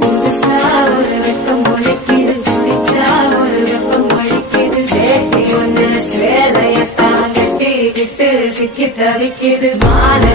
புதுசா ஒரு வெப்பம் முளைக்குது, குடிச்சா ஒரு வெப்பம் ஒழிக்குது. வேட்டி ஒண்ணு சேலையத்தான் கட்டிக்கிட்டு சிக்கி தவிக்குது. மாலை